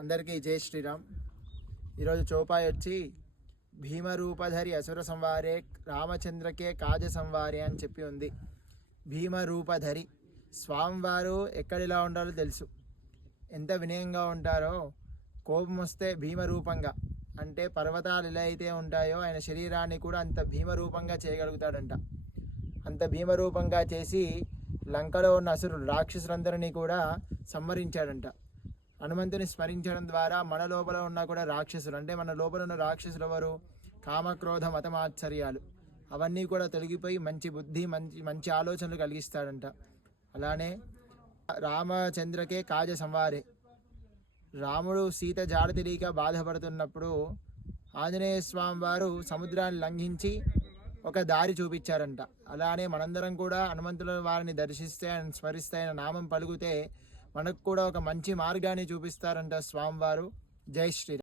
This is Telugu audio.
అందరికీ జై శ్రీరామ్. ఈరోజు చౌపాయి వచ్చి భీమరూపధరి అసుర సంవారే రామచంద్రకే కాజ సంవారే అని చెప్పి ఉంది. భీమరూపధరి స్వామివారు ఎక్కడిలా ఉండాలో తెలుసు, ఎంత వినయంగా ఉంటారో. కోపం వస్తే భీమరూపంగా, అంటే పర్వతాలు ఎలా అయితే ఉంటాయో ఆయన శరీరాన్ని కూడా అంత భీమరూపంగా చేయగలుగుతాడంట. అంత భీమరూపంగా చేసి లంకలో ఉన్న అసురులు రాక్షసులందరినీ కూడా సంహరించాడంట. హనుమంతుని స్మరించడం ద్వారా మన లోపల ఉన్న కూడా రాక్షసులు, అంటే మన లోపల ఉన్న రాక్షసులు ఎవరు? కామక్రోధ మతమాత్సర్యాలు, అవన్నీ కూడా తొలగిపోయి మంచి బుద్ధి, మంచి ఆలోచనలు కలిగిస్తాడంట. అలానే రామచంద్రకే కాజ సంవారే, రాముడు సీత జాడ తెలియక బాధపడుతున్నప్పుడు ఆంజనేయ స్వామి వారు సముద్రాన్ని లంఘించి ఒక దారి చూపించారంట. అలానే మనందరం కూడా హనుమంతుల వారిని దర్శిస్తే, ఆయన స్మరిస్తే, ఆయన నామం పలుకుతే మనకు కూడా ఒక మంచి మార్గాన్ని చూపిస్తారంట స్వామివారు. జై శ్రీరామ్.